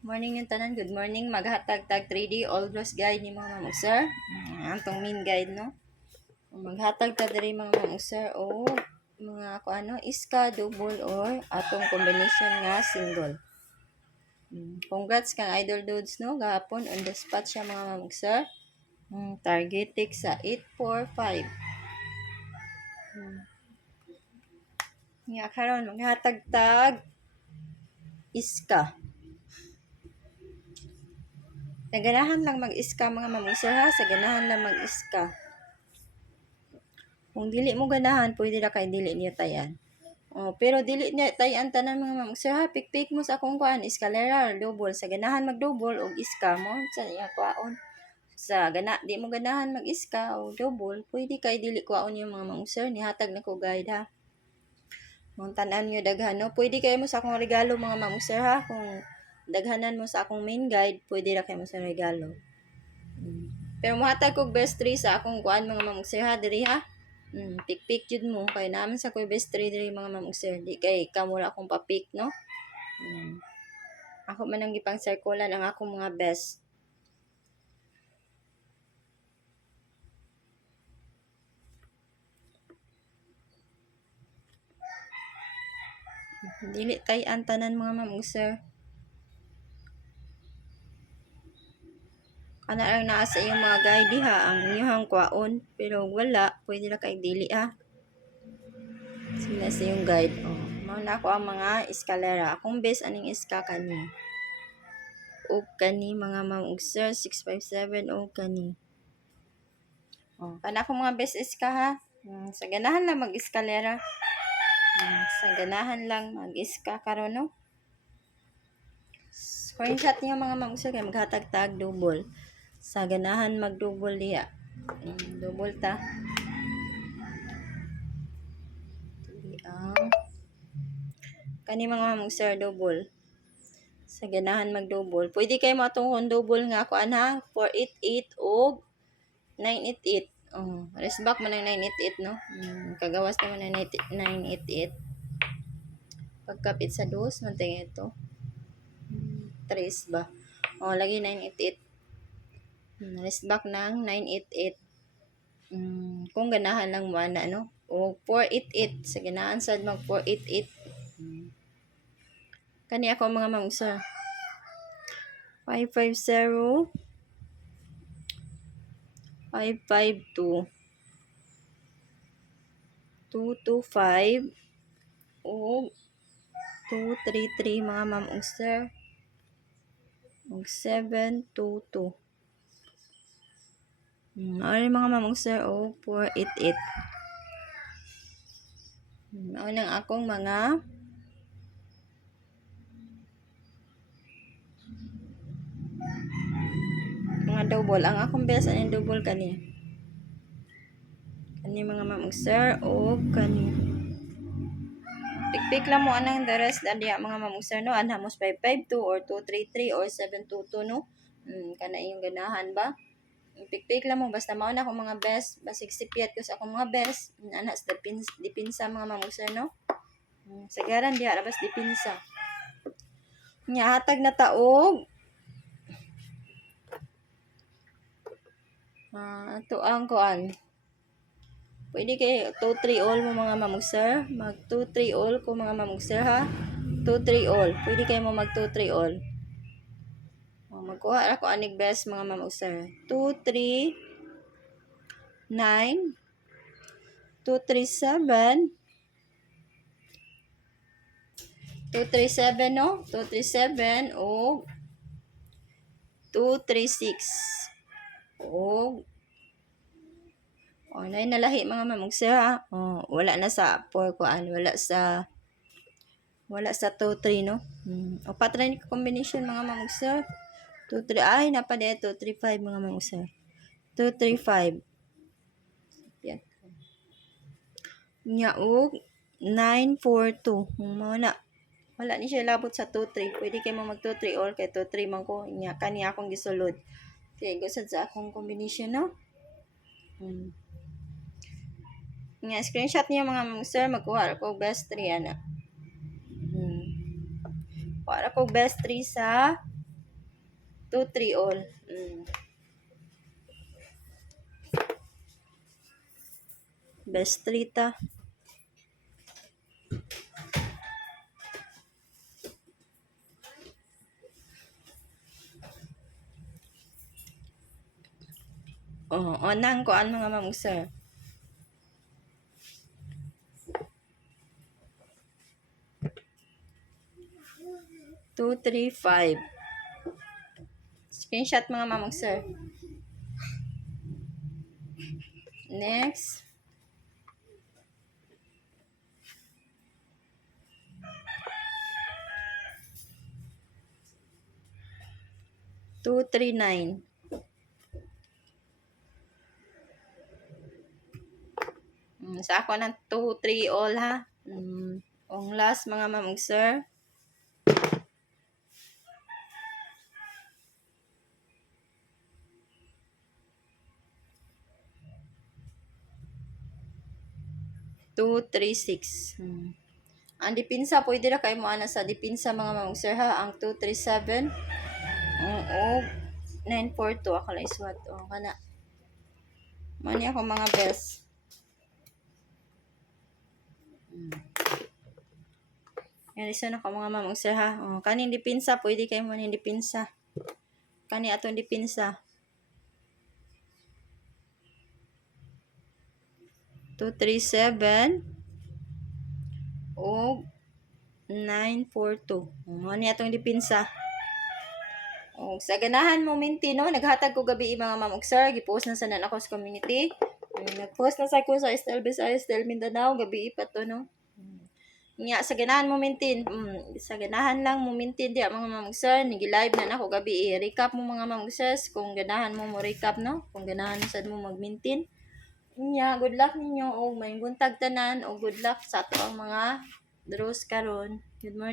Morning yung tanan, good morning. Maghatag tag 3D all dress guide ni mga mamang sir. Antong main guide no. Maghatag ta diri mga mamang sir o mga iska, double or atong combination nga single. Congrats kang Idol Dudes no. Gahapon on the spot siya mga mamang sir. Target tick sa 845. Nga karon maghatag tag iska. Sa ganahan lang mag-iska mga mamang-sir ha. Sa ganahan lang mag-iska. Kung dili mo ganahan, pwede na kay dili niya tayan. Pero dili niya tayan tanan mga mamang-sir ha. Pik-pik mo sa akong kuan, eskalera or double. Sa ganahan mag-double o iska mo. Sa iya kuaon. Sa di mo ganahan mag-iska o double, pwede kay dili kuaon yung mga mamang-sir. Nihatag na ko guide ha. Kung tanan nyo daghan no. Pwede kayo mo sa akong regalo mga mamang-sir ha. Kung daghanan mo sa akong main guide, pwede ra kayo mo sa regalo. Pero muhatag kog best 3 sa akong kuan mga mamang-sir ha diri ha. Pik-pik jud mo kay naman sa koy best 3 diri mga mamang-sir. Di kay kamura akong pa-pick no. Ako man ang gipang circulan ang akong mga best. Dili tay-an tanan mga mamang-sir. Ana lang naa sa iyong mga guide diha ang inyong kwaon, pero wala pwede ra kay dili ha. Sila sa iyong guide mao na ako ang mga eskalera. Akong best aning iska kani. O kani mga mamang-sir 657 o kani. Kana akong mga best iska ha. Sa ganahan lang mag-eskalera. Sa ganahan lang mag-iska karon no. Screenshot niyo mga mamang-sir kay maghatag-tag double. Sa ganahan mag-double diya. Double ta. Kani mga mamang-sir double. Sa ganahan mag-double. Pwede kayo matungkon double nga kuan ha. 488 o 988. Rest back man ang 988 no. Kagawas naman ang 988. Pagkapit sa dos man ting ito. 3 ba. Lagi 988. Rest back ng 988. Kung ganahan lang mo ana no. O 488 sa ganahan sad mag 488. Kani ako mga mamang-sir. 550 552 225 o 233 mga mamang-sir. 722. Ano mga mamang-sir o 488. Ano nang akong mga double. Ang akong best ang double kani. Kani mga mamang-sir o kani. Pik-pik lang mo anang the rest diya mga mamang-sir no. Anhamos 552 or 233 or 722 no. Kana iyong ganahan ba? Pik-pik lang mo basta mao na akong mga best. Basig sipyat ko sa akong mga best. Ana sa dipinsa mga mamang-sir no. Sagaran diya labas dipinsa. Nya hatag na taog. Ato ang kuan. Pwede kay 2-3 all mo mga mamang-sir. Mag 2-3 all ko mga mamang-sir ha. 2-3 all. Pwede kay mo mag 2-3 all. Magkuha ako anig best mga mamang-sir. 2-3 9 237 237 no? 237 o 236 o na nalahi mga mamang-sir ha. Wala na sa 4 kuan, wala sa 2-3 no. O patry ni combination mga mamang-sir. 2-3 ay napa dito 2-3-5 mga mamang-sir. 2-3-5. Yan. Nya og 9-4-2. Mo na. Wala ni siya labot sa 2-3. Pwede kay mo mag 2-3 all kay 2-3 man ko. Nya kani akong gisulod. Kay gusad sa akong combination no. Nga screenshot niyo mga mamang-sir, magkuha ako best 3 ana. Kuha ako best 3 sa 2-3 all. Best 3 ta. Nang kuan mga ma'am sir. 2-3-5. Screenshot mga ma'am sir. Next. Two, 3-9. Sa ako ng 2-3 all ha. Ang last mga ma'am sir. Two, 3-6. Ang dipinsa, pwede na kayo mo sa dipinsa mga ma'am sir ha. Ang 2-3-7. O 9-4-2. Ako lang iswat. Kana. Mani ako mga best. Yan, isa na ka mga ma'am sir ha. Kaning dipinsa, pwede kayo mo ning dipinsa. Kani atong dipinsa. 2-3-7 o 9-4-2. Ano atong dipinsa? Sa ganahan mo minti no, naghatag ko gabi mga ma'am sir, gipost na sa nan ako sa community. Nag-post na sa ko sa Estel Visayas, Estel Mindanao gabi pa to no. Nya sa ganahan mo mintin, sa ganahan lang mo mintin di mga ma'am sir, nigi-live na nako gabi. Recap mo mga ma'am sir kung ganahan mo recap no, kung ganahan sad mo magmintin. Nya good luck ninyo og may buntag tanan og good luck sa ato ang mga draws karon. Good morning.